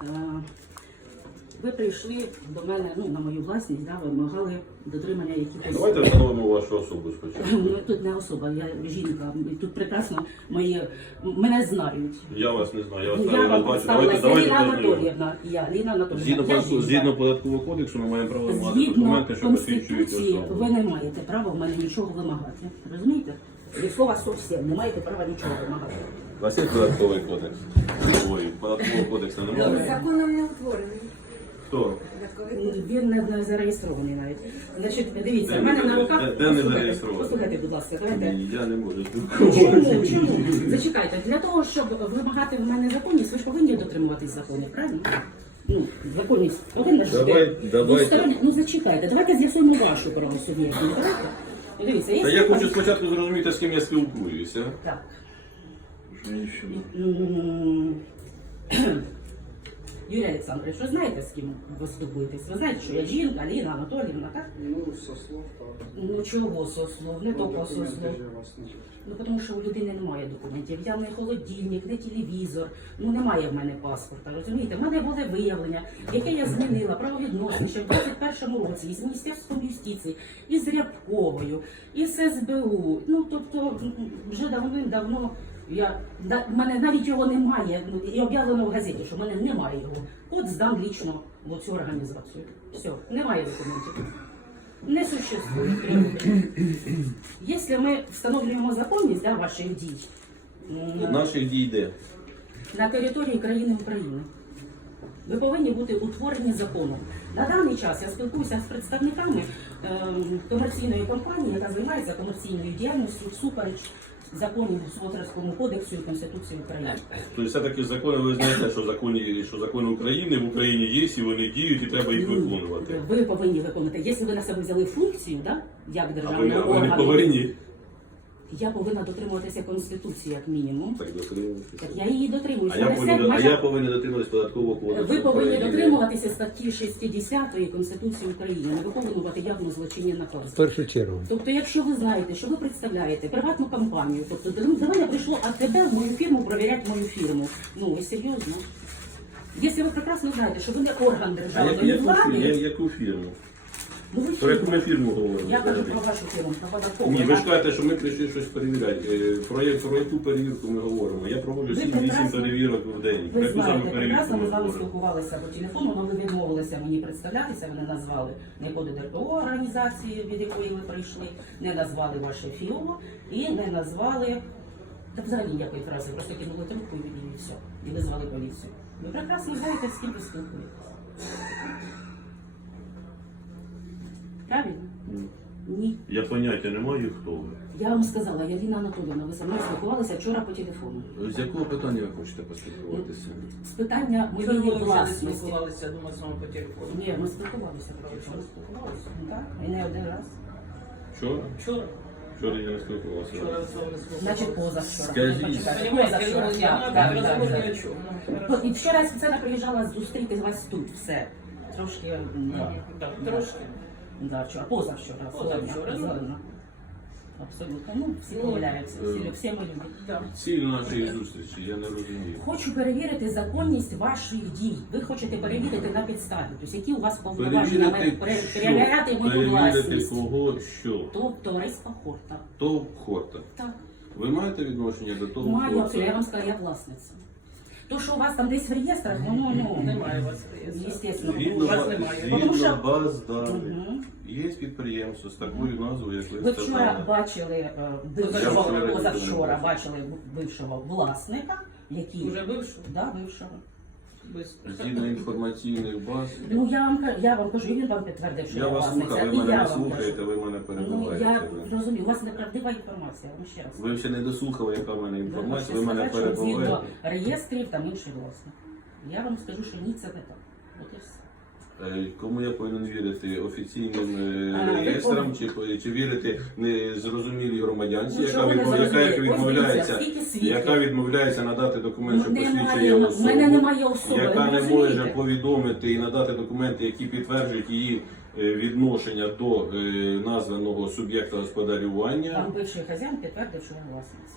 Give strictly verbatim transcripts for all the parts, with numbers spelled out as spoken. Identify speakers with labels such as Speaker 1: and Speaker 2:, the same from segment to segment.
Speaker 1: Ви прийшли до мене, ну, на мою власність, да, вимагали дотримання якихось...
Speaker 2: Давайте встановимо вашу особу спочатку.
Speaker 1: Ну, тут не особа, я жінка. Тут прекрасно мої... Мене знають.
Speaker 2: Я вас не знаю, я вас
Speaker 1: Я
Speaker 2: не
Speaker 1: вам
Speaker 2: бачу. Давайте,
Speaker 1: представилася
Speaker 2: давайте
Speaker 1: Ліна
Speaker 2: дознайомимо.
Speaker 1: Анатоліївна. Я, Ліна Анатоліївна.
Speaker 2: Згідно,
Speaker 1: Я
Speaker 2: податку-
Speaker 1: жінка.
Speaker 2: згідно податкового кодексу ми маємо право мати
Speaker 1: Згідно
Speaker 2: документи, що посвідчують
Speaker 1: Конституції,
Speaker 2: особу.
Speaker 1: ви не маєте права в мене нічого вимагати. Розумієте? Від слова зовсім не маєте права нічого вимагати.
Speaker 2: У вас є податковий кодекс? Ой, податкового кодексу немає.
Speaker 3: Законом не утворений.
Speaker 2: Хто?
Speaker 1: Він не, не зареєстрований навіть. Значить, дивіться,
Speaker 2: Де
Speaker 1: в мене
Speaker 2: не-
Speaker 1: на руках...
Speaker 2: де- де не
Speaker 1: Послухайте,
Speaker 2: зареєстрований?
Speaker 1: Послухайте, будь ласка, давайте.
Speaker 2: Ні, я не можу.
Speaker 1: Чому? Чому? Зачекайте, для того, щоб вимагати в мене законність, ви ж повинні дотримуватись законів, правильно? Ну, законність повинна ж
Speaker 2: Давай-
Speaker 1: бути
Speaker 2: давайте.
Speaker 1: двостороння. Ну, зачекайте, давайте з'ясуємо вашу правосуб'єктність. Давайте. Ну, дивіться,
Speaker 2: Та
Speaker 1: є...
Speaker 2: я хочу спочатку зрозуміти, з ким я спілкуюся.
Speaker 1: Так.
Speaker 2: Нічого.
Speaker 1: М, Юрій Олександрович, ви знаєте, з ким ви спілкуєтесь? Ви знаєте, що я жінка, Ліна Анатоліївна, так?
Speaker 4: Ну, со слов так.
Speaker 1: Ну чого со слов, не тільки со слов.
Speaker 4: Документи я вас не бачу.
Speaker 1: Ну тому що у людини немає документів. Я не холодильник, не телевізор, ну немає в мене паспорта, розумієте? В мене були виявлення, яке я змінила правовідносини ще в двадцять першому році із Міністерством юстиції, із Рябковою, із ес бе у. Ну тобто вже давним-давно я, да, в мене навіть його немає, ну, і об'явлено в газеті, що в мене немає його. От здам лічно в цю організацію. Все, немає документів. Не существує. Якщо ми встановлюємо законність, да, ваших дій м,
Speaker 2: Наших дій де?
Speaker 1: на території країни України, ви повинні бути утворені законом. На даний час я спілкуюся з представниками ем, комерційної компанії, яка займається комерційною діяльністю всупереч законів Господарському кодексу і Конституції України.
Speaker 2: Тобто все-таки закони, ви знаєте, що закони, що закони України в Україні є, і вони діють, і треба їх виконувати.
Speaker 1: Ви повинні виконати. Якщо ви на себе взяли функцію, да, як
Speaker 2: А ви,
Speaker 1: державного
Speaker 2: не- ви не
Speaker 1: органу,
Speaker 2: повинні.
Speaker 1: я повинна дотримуватися Конституції, як мінімум.
Speaker 2: Так, дотримуватися.
Speaker 1: Так я її дотримуюся.
Speaker 2: А я
Speaker 1: Несе
Speaker 2: повинен, а
Speaker 1: моя-
Speaker 2: я повинен дотримуватися податкового кодексу.
Speaker 1: Ви повинні
Speaker 2: України.
Speaker 1: дотримуватися статті шістдесят Конституції України, не виконувати явно злочинні накази.
Speaker 5: В першу чергу.
Speaker 1: Тобто, якщо ви знаєте, що ви представляєте приватну компанію, тобто до до мене прийшло АТБ в мою фірму перевіряти мою фірму. Ну, ви серйозно? Якщо ви прекрасно знаєте, що ви не орган
Speaker 2: А як,
Speaker 1: державної
Speaker 2: яку, фірму? Я-
Speaker 1: влади,
Speaker 2: яку фірму?
Speaker 1: ну ви
Speaker 2: Про яку ми
Speaker 1: фірма.
Speaker 2: фірму говоримо?
Speaker 1: Я кажу
Speaker 2: взагалі?
Speaker 1: про вашу фірму, про податкову.
Speaker 2: Ні, ви ж кажете, що ми прийшли щось перевіряти. Е, Про, я- про яку перевірку ми говоримо? Я проводжу
Speaker 1: Ви
Speaker 2: сім-вісім
Speaker 1: прекрасно-
Speaker 2: перевірок в день. Про
Speaker 1: Ви
Speaker 2: яку саме
Speaker 1: знаєте,
Speaker 2: перевірку
Speaker 1: прекрасно ми
Speaker 2: ми
Speaker 1: з вами
Speaker 2: говоримо?
Speaker 1: спілкувалися по телефону, але ви відмовилися мені представлятися, ви не назвали не коди ДРПО організації, від якої ви прийшли, не назвали ваше ФІО і не назвали, та взагалі ніякої фрази, просто кинули трубку і і все, і визвали поліцію. Ви прекрасно знаєте, з ким ви спілкуєтесь. Правильно?
Speaker 2: Ні.
Speaker 1: Ні.
Speaker 2: Я поняття не маю, хто ви.
Speaker 1: Я вам сказала, я Ліна Анатоліївна, ви зі мною спілкувалися вчора по телефону.
Speaker 2: З якого питання ви хочете поспілкуватися?
Speaker 1: З питання
Speaker 3: Вчора
Speaker 1: моєї
Speaker 3: ми вже не
Speaker 1: власності.
Speaker 3: спілкувалися, я думаю, з вами по телефону.
Speaker 1: Ні, ми спілкувалися про це. Ми спілкувалися. Так, і не один раз.
Speaker 2: Вчора?
Speaker 3: Вчора.
Speaker 2: Вчора я не спілкувався.
Speaker 3: Вчора з вами не спілкувалися.
Speaker 1: Значить, позавчора.
Speaker 2: Скажіть.
Speaker 1: Почекайте,
Speaker 3: Понимаете,
Speaker 1: позавчора.
Speaker 3: ну, я
Speaker 1: Так,
Speaker 3: так,
Speaker 1: так,
Speaker 3: розговор
Speaker 1: так,
Speaker 3: ні о
Speaker 1: так.
Speaker 3: чому. Ну,
Speaker 1: По-
Speaker 3: хорошо.
Speaker 1: І вчора я спеціально приїжджала зустріти вас тут, все. Трошки, м,
Speaker 3: Мгм, так, трошки.
Speaker 1: да, вчора, позавчора.
Speaker 3: Позавчора, ну.
Speaker 1: Зелена. Абсолютно. Ну, всі
Speaker 2: Ну,
Speaker 1: помиляються, всі,
Speaker 2: е,
Speaker 1: всі ми люди.
Speaker 3: Так.
Speaker 2: Ціль нашої зустрічі, я не розумію.
Speaker 1: Хочу перевірити законність ваших дій. Ви хочете перевірити на підставі. Тобто, які у вас повноваження
Speaker 2: Перевірити,
Speaker 1: пере-
Speaker 2: що?
Speaker 1: перевіряти мою
Speaker 2: Перевірити
Speaker 1: власність.
Speaker 2: кого, що?
Speaker 1: То товариство Хорта.
Speaker 2: То хорта.
Speaker 1: Так.
Speaker 2: Ви маєте відношення до того,
Speaker 1: Маю,
Speaker 2: хто
Speaker 1: абсолютно, я
Speaker 2: це?
Speaker 1: вам сказала, я власниця. То, що у вас там десь в реєстрах, воно, ну,
Speaker 3: Немає у вас реєстру.
Speaker 1: естественно.
Speaker 2: Згідно,
Speaker 3: У вас
Speaker 2: ба-
Speaker 3: немає.
Speaker 1: Тому
Speaker 2: згідно
Speaker 1: що-
Speaker 2: баз даних,
Speaker 1: Мгм.
Speaker 2: є підприємство з такою назвою, як ви
Speaker 1: Ви вчора
Speaker 2: сказали.
Speaker 1: бачили, е,
Speaker 2: Я
Speaker 1: бившого,
Speaker 2: вчора
Speaker 1: позавчора
Speaker 2: не
Speaker 1: бачили бившого власника, який,
Speaker 3: Уже бившого?
Speaker 1: да, бившого.
Speaker 3: Бистро.
Speaker 2: Згідно інформаційних баз.
Speaker 1: Ну, я вам, ка- я вам кажу, і він вам підтвердив, що
Speaker 2: Я
Speaker 1: я
Speaker 2: вас
Speaker 1: власниця.
Speaker 2: слухав, ви
Speaker 1: І
Speaker 2: мене
Speaker 1: я
Speaker 2: не
Speaker 1: вам
Speaker 2: слухаєте,
Speaker 1: кажу.
Speaker 2: ви мене
Speaker 1: Ну,
Speaker 2: перебуваєте.
Speaker 1: я розумію, у вас неправдива інформація, я вам ще раз.
Speaker 2: Ви ще не дослухали, яка в мене
Speaker 1: Ви
Speaker 2: інформація,
Speaker 1: хочете
Speaker 2: ви мене
Speaker 1: сказати, що згідно
Speaker 2: перебуваєте.
Speaker 1: реєстрів там інший власник. Я вам скажу, що ні, це не так. От і все.
Speaker 2: Е, Кому я повинен вірити? Офіційним е,
Speaker 1: А, ви
Speaker 2: реєстрам чи, чи вірити незрозумілій громадянці,
Speaker 1: Ну,
Speaker 2: яка,
Speaker 1: чого
Speaker 2: відмов...
Speaker 1: не
Speaker 2: яка, яка
Speaker 1: зрозуміли? Ось
Speaker 2: відмовляється,
Speaker 1: дивіться, скільки свідків.
Speaker 2: яка відмовляється надати документ, що
Speaker 1: Ну,
Speaker 2: посвідчує
Speaker 1: немає,
Speaker 2: особу,
Speaker 1: в мене немає особи,
Speaker 2: яка
Speaker 1: ви
Speaker 2: не
Speaker 1: розумієте?
Speaker 2: може повідомити і надати документи, які підтверджують її е, відношення до е, названого суб'єкта господарювання.
Speaker 1: Там бивший хазяїн підтвердив, що я власниця.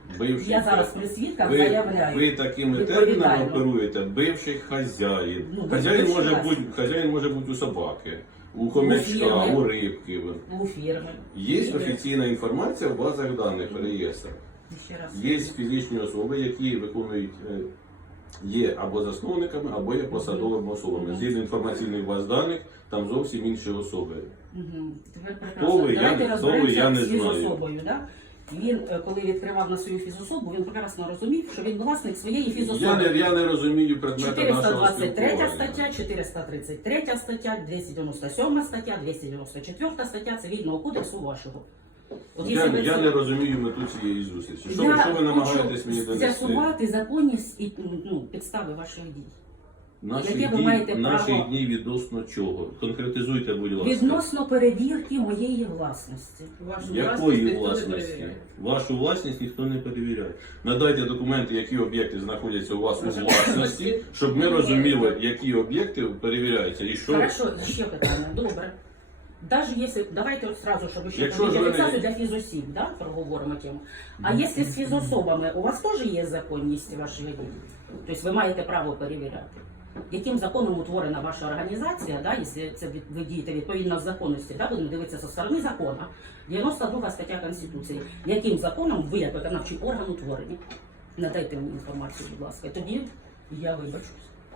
Speaker 2: Бивший,
Speaker 1: Я зараз при свідках
Speaker 2: ви,
Speaker 1: заявляю.
Speaker 2: ви такими
Speaker 1: Відповідально.
Speaker 2: термінами оперуєте, бивший хазяїн.
Speaker 1: Ну,
Speaker 2: Хазяїн
Speaker 1: бивший
Speaker 2: може
Speaker 1: хазяїн.
Speaker 2: бути, хазяїн може бути у собаки, у хомячка,
Speaker 1: фірми.
Speaker 2: у рибки.
Speaker 1: У фірми.
Speaker 2: Є офіційна інформація в базах даних реєстру.
Speaker 1: Ще раз.
Speaker 2: Є фізичні особи, які виконують, е, є або засновниками, або є посадовими особами. Згідно інформаційних баз даних, там зовсім інші особи.
Speaker 1: Угу. Тепер
Speaker 2: Хто ви,
Speaker 1: прекрасно.
Speaker 2: я-
Speaker 1: Давайте
Speaker 2: хто ви,
Speaker 1: розберемося
Speaker 2: я не
Speaker 1: з
Speaker 2: знаю.
Speaker 1: фізособою. Да? Він, е, коли відкривав на свою фізособу, він прекрасно розумів, що він власник своєї фізособи.
Speaker 2: Я не, я не розумію предмета
Speaker 1: чотириста
Speaker 2: нашого
Speaker 1: двадцять третя
Speaker 2: спілкування.
Speaker 1: стаття, чотириста тридцять третя стаття, двісті дев'яносто сьома стаття, двісті дев'яносто четверта стаття Цивільного кодексу вашого. От
Speaker 2: Я,
Speaker 1: якщо ви
Speaker 2: я
Speaker 1: це-
Speaker 2: не розумію мету цієї зустрічі. Що,
Speaker 1: Я
Speaker 2: що ви намагаєтесь мені
Speaker 1: хочу
Speaker 2: довести?
Speaker 1: з'ясувати законність і ну, підстави ваших дій.
Speaker 2: Наші
Speaker 1: яке ви
Speaker 2: дні,
Speaker 1: маєте
Speaker 2: наші
Speaker 1: право?
Speaker 2: дні відносно чого? Конкретизуйте, будь ласка.
Speaker 1: Відносно перевірки моєї власності.
Speaker 3: Вашу
Speaker 2: Якої
Speaker 3: ніхто не
Speaker 2: власності?
Speaker 3: перевіряє.
Speaker 2: Вашу власність ніхто не перевіряє. Надайте документи, які об'єкти знаходяться у вас у
Speaker 3: Ваша
Speaker 2: власності,
Speaker 3: власність.
Speaker 2: щоб ми розуміли, які об'єкти перевіряються і що.
Speaker 1: Хорошо, ще питання. Добре. Даже если, давайте от сразу, чтобы еще
Speaker 2: Якщо ж ви не-
Speaker 1: фиксацию для физосіб, да, проговоримо тему. А если з фізособами, у вас теж є законність ваших дій? Тобто ви маєте право перевіряти. Яким законом утворена ваша організація, да, якщо це від- ви дієте відповідно законності, да, будемо дивитися зі сторони закону, дев'яносто друга стаття Конституції. Яким законом ви, як виконавчий орган, утворені? Надайте мені інформацію, будь ласка. Тоді я вибачусь.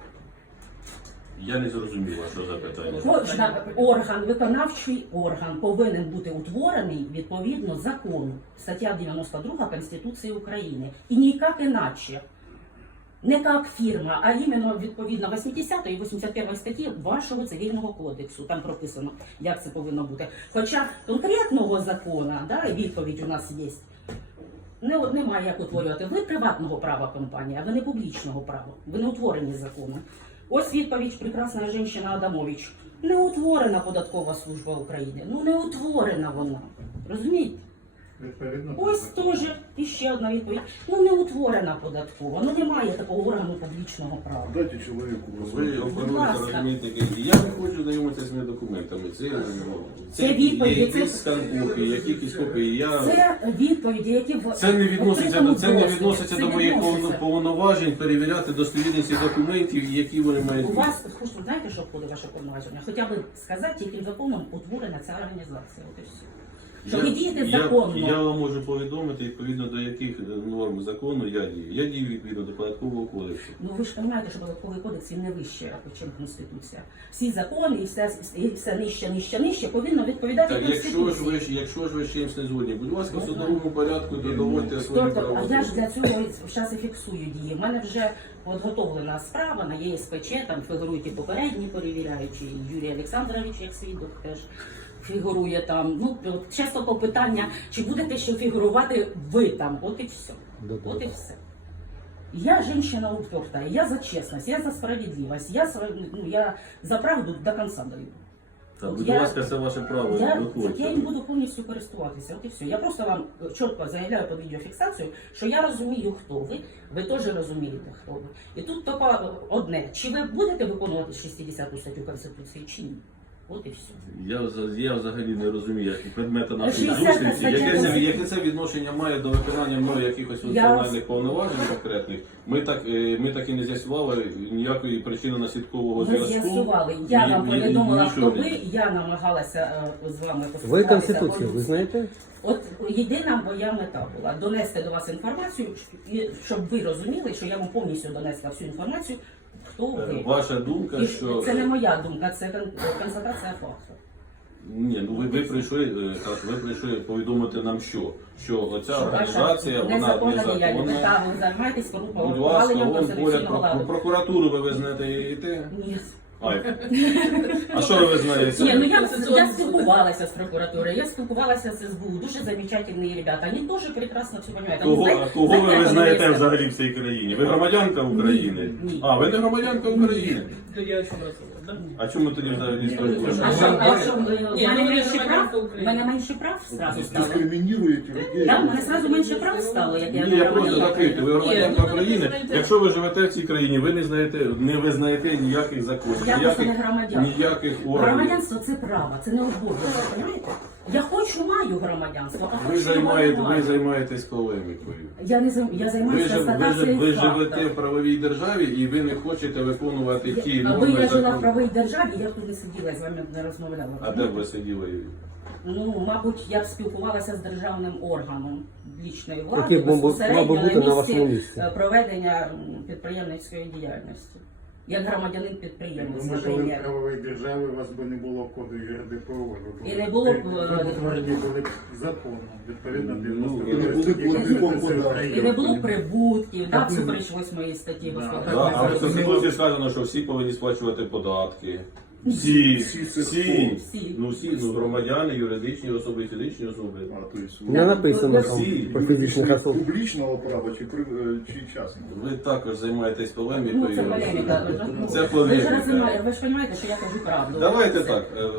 Speaker 2: Я не зрозумів вашого запитання.
Speaker 1: Кожен орган, виконавчий орган повинен бути утворений відповідно закону. Стаття дев'яносто друга Конституції України. І ніяк іначе. Не як фірма, а іменно відповідно вісімдесятої і вісімдесят першої статті вашого цивільного кодексу. Там прописано, як це повинно бути. Хоча конкретного закону, да, і відповідь у нас є, не, немає як утворювати. Ви приватного права компанія, а ви не публічного права. Ви не утворені законом. Ось відповідь прекрасна жінка Адамович. Не утворена податкова служба України. Ну не утворена вона. Розумієте? Ось теж іще одна відповідь. Ну не утворена податкова. Ну немає такого органу публічного права.
Speaker 5: Дайте человеку
Speaker 2: Ви
Speaker 5: возможность.
Speaker 2: оперуєте,
Speaker 1: ласка.
Speaker 2: розумієте, які- я не хочу знайомитися з моїми документами. Це, ну,
Speaker 1: Це відповіді,
Speaker 2: є
Speaker 1: це-
Speaker 2: якісь скан-копії, які якісь копії. Я...
Speaker 1: Це відповіді, які в
Speaker 2: Це не відноситься
Speaker 1: відкритому
Speaker 2: до це не
Speaker 1: доступі.
Speaker 2: відноситься
Speaker 1: Це
Speaker 2: до моїх
Speaker 1: відноситься.
Speaker 2: повно- повноважень перевіряти достовірність документів, які вони мають.
Speaker 1: У
Speaker 2: бути.
Speaker 1: вас, хоч ви знаєте, що входить в ваше повноваження? Хоча б сказати, яким законом утворена ця організація. От і все. Що ви дієте
Speaker 2: я,
Speaker 1: законно.
Speaker 2: я вам можу повідомити, відповідно до яких е, норм закону я дію. Я дію відповідно до податкового кодексу.
Speaker 1: Ну ви ж розумієте, що податковий кодекс він не вище, ніж Конституція. Всі закони і все, і все нижче, нижче, нижче повинно відповідати
Speaker 2: Так, якщо ж
Speaker 1: Конституції.
Speaker 2: ви ж- якщо ж ви з чимось не згодні, будь ласка, в судовому порядку доводьте свої
Speaker 1: Тобто,
Speaker 2: права.
Speaker 1: а я ж для цього зараз і фіксую дії. У мене вже підготовлена справа на Є С П Ч, там фігурують і попередні перевіряючі, і Юрій Олександрович як свідок теж фігурує там. Ну, от часто то питання, чи будете ще фігурувати ви там, от і все. От і все. Я женщина упертая, я за честность, я за справедливость, я, сва- ну, я за правду до конца даю.
Speaker 2: Та,
Speaker 1: От
Speaker 2: будь
Speaker 1: я-
Speaker 2: ласка, це ваше право.
Speaker 1: Я,
Speaker 2: виходьте.
Speaker 1: я їм буду повністю користуватися. От і все. Я просто вам е, чітко заявляю по відеофіксацію, що я розумію, хто ви, ви теж розумієте, хто ви. І тут тільки е, одне, чи ви будете виконувати шістдесяту статтю Конституції, чи ні. От і все.
Speaker 2: Я, вза- я взагалі не розумію як предмета нашої
Speaker 1: шістдесята
Speaker 2: зустрічі.
Speaker 1: стаття
Speaker 2: Яке це,
Speaker 1: Конституції.
Speaker 2: яке це відношення має до виконання мною якихось
Speaker 1: Я-
Speaker 2: функціональних повноважень конкретних? Ми так, е, ми так і не з'ясували ніякої причинно-наслідкового
Speaker 1: Ми
Speaker 2: зв'язку.
Speaker 1: з'ясували. Я
Speaker 2: Ні-
Speaker 1: вам
Speaker 2: ні-
Speaker 1: повідомила,
Speaker 2: нічого
Speaker 1: хто
Speaker 2: не-
Speaker 1: ви, я намагалася е, з вами
Speaker 6: Ви
Speaker 1: поспілкуватися
Speaker 6: Конституцію, ви
Speaker 1: по-людськи.
Speaker 6: знаєте?
Speaker 1: От єдина моя мета була донести до вас інформацію, і щоб ви розуміли, що я вам повністю донесла всю інформацію, хто
Speaker 2: Е,
Speaker 1: ви.
Speaker 2: Ваша думка,
Speaker 1: І
Speaker 2: що
Speaker 1: це не моя думка, це кон- констатація факту.
Speaker 2: ні, ну ви, ви прийшли, е, так, ви прийшли повідомити нам, що що оця
Speaker 1: Що
Speaker 2: організація
Speaker 1: ваша
Speaker 2: вона
Speaker 1: незаконна діяльність.
Speaker 2: незаконна.
Speaker 1: Так, ви займаєтесь
Speaker 2: Будь ласка,
Speaker 1: порушуванням
Speaker 2: вон поряд
Speaker 1: конституційного
Speaker 2: про, про
Speaker 1: ладу.
Speaker 2: прокуратуру ви визнаєте і те.
Speaker 1: Ні.
Speaker 2: Ай. А що ви визнаєте?
Speaker 1: Ні, ну я, я спілкувалася з прокуратурою, я спілкувалася з С Б У, дуже замечательні ребята, вони теж прекрасно все розуміють.
Speaker 2: Кого, а кого ви визнаєте взагалі в цій країні? Ви громадянка України?
Speaker 1: Ні, ні.
Speaker 2: А, ви не громадянка України?
Speaker 3: Тоді о чому розмова, да?
Speaker 2: А чому тоді взагалі
Speaker 1: А
Speaker 2: спілкуєтеся?
Speaker 1: що, а що, в
Speaker 3: Ні,
Speaker 1: мене
Speaker 3: ну, ви
Speaker 1: менше
Speaker 3: громадянка
Speaker 1: прав?
Speaker 3: України.
Speaker 1: В мене менше прав зразу стало?
Speaker 5: Дискриминируете людей.
Speaker 1: Так, в мене зразу менше прав стало, як я
Speaker 2: Ні,
Speaker 1: не
Speaker 2: я просто
Speaker 1: громадянка
Speaker 2: закритий. Ви
Speaker 1: України.
Speaker 2: громадянка
Speaker 3: Ні, ну, ви не
Speaker 2: України.
Speaker 3: знаєте.
Speaker 2: Якщо ви живете в цій країні, ви не знаєте, не визнаєте ніяких законів,
Speaker 1: Я просто не
Speaker 2: ніяких,
Speaker 1: громадянка.
Speaker 2: ніяких органів.
Speaker 1: Громадянство це право, це не обов'язок, розумієте? Я хочу, маю громадянство, а
Speaker 2: Ви
Speaker 1: хочу
Speaker 2: займаєте,
Speaker 1: не
Speaker 2: ви
Speaker 1: маю.
Speaker 2: займаєтесь полемікою.
Speaker 1: Я не займ- я
Speaker 2: Ви,
Speaker 1: займаюся
Speaker 2: ж, ви, ж,
Speaker 1: констатацією
Speaker 2: ви
Speaker 1: факту.
Speaker 2: живете в правовій державі і ви не хочете виконувати ті
Speaker 1: Аби
Speaker 2: норми
Speaker 1: я жила в
Speaker 2: закону.
Speaker 1: правовій державі, я б тут не сиділа, з вами не розмовляла.
Speaker 2: А де б ви сиділи?
Speaker 1: Ну, мабуть, я б спілкувалася з державним органом лічної влади
Speaker 6: Який б мав бу-
Speaker 1: безпосередньо
Speaker 6: мав би бути на
Speaker 1: на
Speaker 6: вашому
Speaker 1: місці
Speaker 6: місці?
Speaker 1: е, проведення м, підприємницької діяльності. Як громадянин підприємець.
Speaker 7: Тому що ви в
Speaker 1: наприклад.
Speaker 7: правовій державі, у вас би не було коду ЄРДПО. ви
Speaker 1: І не було б,
Speaker 7: ви
Speaker 1: е,
Speaker 7: б утворені були б законом, відповідно
Speaker 2: Ну,
Speaker 7: дев'яносто
Speaker 2: і не
Speaker 5: було б платником податків.
Speaker 1: І не було прибутків, да,
Speaker 7: Так,
Speaker 1: всупереч восьмої статті
Speaker 7: Да,
Speaker 1: господарського
Speaker 2: Да, а в
Speaker 1: кодексу.
Speaker 2: Конституції сказано, що всі повинні сплачувати податки. Всі,
Speaker 5: Всі це
Speaker 2: всі,
Speaker 1: Всі.
Speaker 2: ну всі, ну громадяни, юридичні особи, фізичні особи.
Speaker 5: А, то есть,
Speaker 6: Не написано там
Speaker 2: Всі.
Speaker 6: про фізичних особ.
Speaker 5: публічного права чи, при- е, чи частного?
Speaker 2: Ви також займаєтесь полемікою.
Speaker 1: Ну, це полеміка.
Speaker 2: Це
Speaker 1: Ви ж
Speaker 2: полеміка.
Speaker 1: розумієте, ви ж розумієте, що я кажу правду.
Speaker 2: Давайте
Speaker 1: Це-
Speaker 2: так, е,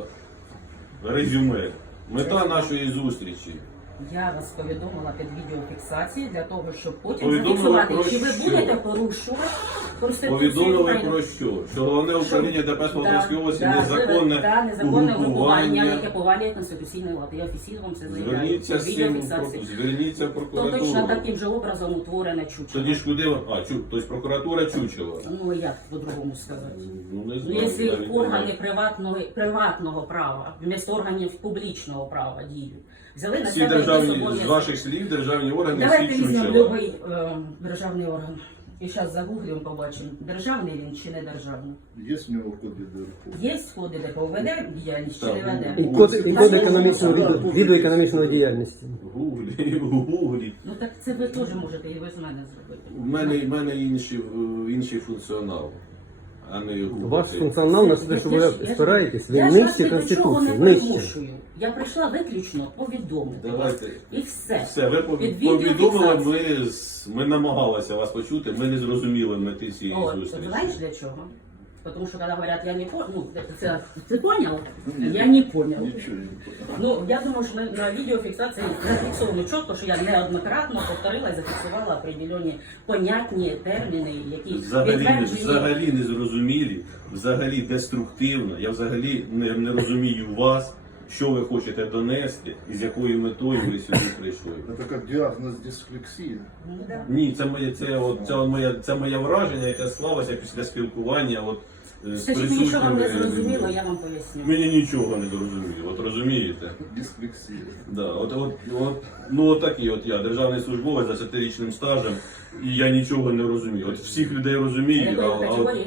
Speaker 2: резюме. Мета нашої зустрічі.
Speaker 1: Я вас повідомила під відеофіксацією для того, щоб потім
Speaker 2: Повідомила
Speaker 1: зафіксувати,
Speaker 2: про
Speaker 1: чи ви
Speaker 2: що?
Speaker 1: будете порушувати Конституцію
Speaker 2: Повідомили
Speaker 1: України.
Speaker 2: про що? Що головне управління ДПС Полтавської області
Speaker 1: Да,
Speaker 2: незаконне
Speaker 1: да, незаконне угрупування,
Speaker 2: угрупування.
Speaker 1: яке повалює конституційний лад. Я офіційно вам це заявляю.
Speaker 2: Зверніться з
Speaker 1: Під
Speaker 2: цим,
Speaker 1: відеофіксацією.
Speaker 2: зверніться в
Speaker 1: То точно
Speaker 2: прокуратуру.
Speaker 1: таким же образом утворене чучело.
Speaker 2: Тоді ж куди ви? А, чу, тобто прокуратура чучела.
Speaker 1: Ну як по-другому сказати?
Speaker 2: Ну не
Speaker 1: Ну,
Speaker 2: знаю.
Speaker 1: якщо
Speaker 2: навіть не
Speaker 1: органи
Speaker 2: знаю.
Speaker 1: приватного, приватного права, вмісто органів публічного права діють, взяли на
Speaker 2: Всі
Speaker 1: себе якісь
Speaker 2: державні, з
Speaker 1: обов'язки.
Speaker 2: ваших слів, державні органи
Speaker 1: Давайте
Speaker 2: всі
Speaker 1: візьмемо
Speaker 2: чучела.
Speaker 1: любий е, державний орган. І зараз загуглимо, побачимо, державний він чи не державний.
Speaker 5: Є в нього код ЄРДПО?
Speaker 1: Є коди, де веде діяльність чи не
Speaker 2: Так.
Speaker 1: веде?
Speaker 6: І код, і код економічного віду, віду економічної діяльності.
Speaker 2: В Гуглі, в Гуглі.
Speaker 1: Ну так це ви теж можете і ви з мене зробити.
Speaker 2: У мене, в мене інший, е, інший функціонал, а не Google.
Speaker 6: Ваш функціонал на те, що ви
Speaker 1: Я ж- я ж-
Speaker 6: спираєтесь,
Speaker 1: Я
Speaker 6: він
Speaker 1: ж вас
Speaker 6: нижче
Speaker 1: ні до чого не
Speaker 6: Конституції, нижче.
Speaker 1: примушую. Я прийшла виключно повідомити вас.
Speaker 2: Давайте.
Speaker 1: І все.
Speaker 2: Все, ви пов-
Speaker 1: Під
Speaker 2: повідомили,
Speaker 1: відеофіксацію.
Speaker 2: ми, з- ми намагалися вас почути, ми не зрозуміли мети цієї
Speaker 1: От,
Speaker 2: зустрічі.
Speaker 1: знаешь для чего? Потому что когда говорят, я не понял, ну, ты, ты- ты понял? Я не понял.
Speaker 5: Нічого не понял.
Speaker 1: Ну, я думаю, що на, на відеофіксації зафіксовано чітко, що я неоднократно повторила і зафіксувала определені понятні терміни, які
Speaker 2: Взагалі, не-
Speaker 1: підтверджені.
Speaker 2: взагалі не зрозумілі, взагалі деструктивно. Я взагалі не, не розумію вас, що ви хочете донести і з якою метою ви сюди прийшли.
Speaker 5: Це як діагноз дисфлексії.
Speaker 1: Ну, да.
Speaker 2: Ні, це моє, це, от, це, от моє, це моє враження, яке склалося після спілкування. От, е, з
Speaker 1: Скажіть мені, що вам не
Speaker 2: присутніми
Speaker 1: зрозуміло,
Speaker 2: людьми.
Speaker 1: я вам поясню.
Speaker 2: Мені нічого не зрозуміло, от розумієте?
Speaker 5: Дисфлексія.
Speaker 2: Да, от, от, от, ну от такий от я, державний службовець з десятирічним стажем, і я нічого не розумію. От всіх людей розумію, а,
Speaker 1: Якої
Speaker 2: а от,
Speaker 1: категорії?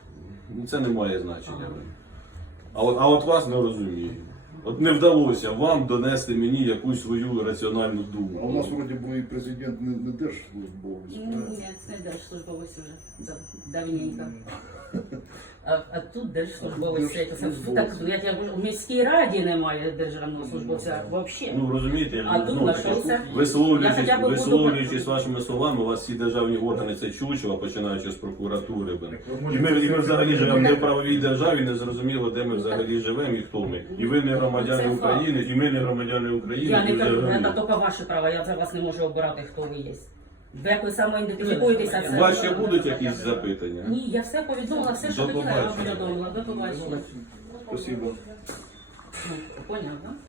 Speaker 2: це не має значення.
Speaker 1: Ага.
Speaker 2: А от, а от вас не розумію. От не вдалося вам донести мені якусь свою раціональну
Speaker 5: А у
Speaker 2: думку.
Speaker 5: нас вроді би і президент не, не держслужбовець.
Speaker 1: Ні,
Speaker 5: правильно?
Speaker 1: ні, це держслужбовець уже да, давненько. А, а тут держслужбовець. Це, це, так, я тебе кажу, в міській раді немає державного службовця взагалі.
Speaker 2: Ну розумієте,
Speaker 1: А тут
Speaker 2: ну,
Speaker 1: знайшовся. Я
Speaker 2: висловлюючись,
Speaker 1: хоча б буду-
Speaker 2: висловлюючись вашими словами, у вас всі державні органи це чучело, починаючи з прокуратури. блин.
Speaker 7: ви
Speaker 2: І ми, і ми
Speaker 7: можете
Speaker 2: взагалі живемо не в правовій державі, не зрозуміло, де ми взагалі живемо і хто ми. І ви не громадяни
Speaker 1: Це
Speaker 2: України, і ми не громадяни України.
Speaker 1: Я
Speaker 2: і
Speaker 1: не кажу,
Speaker 2: взагалі.
Speaker 1: це тільки ваші права, я за вас не можу обирати, хто ви є. Ви як ви самоідентифікуєтеся,
Speaker 2: У
Speaker 1: це...
Speaker 2: вас ще будуть якісь запитання?
Speaker 1: Ні, я все повідомила, все, що
Speaker 2: До
Speaker 1: хотіла, я вам
Speaker 2: побачення.
Speaker 1: повідомила. До побачення.
Speaker 5: Спасибо.
Speaker 1: Ну, поняв, так? Да?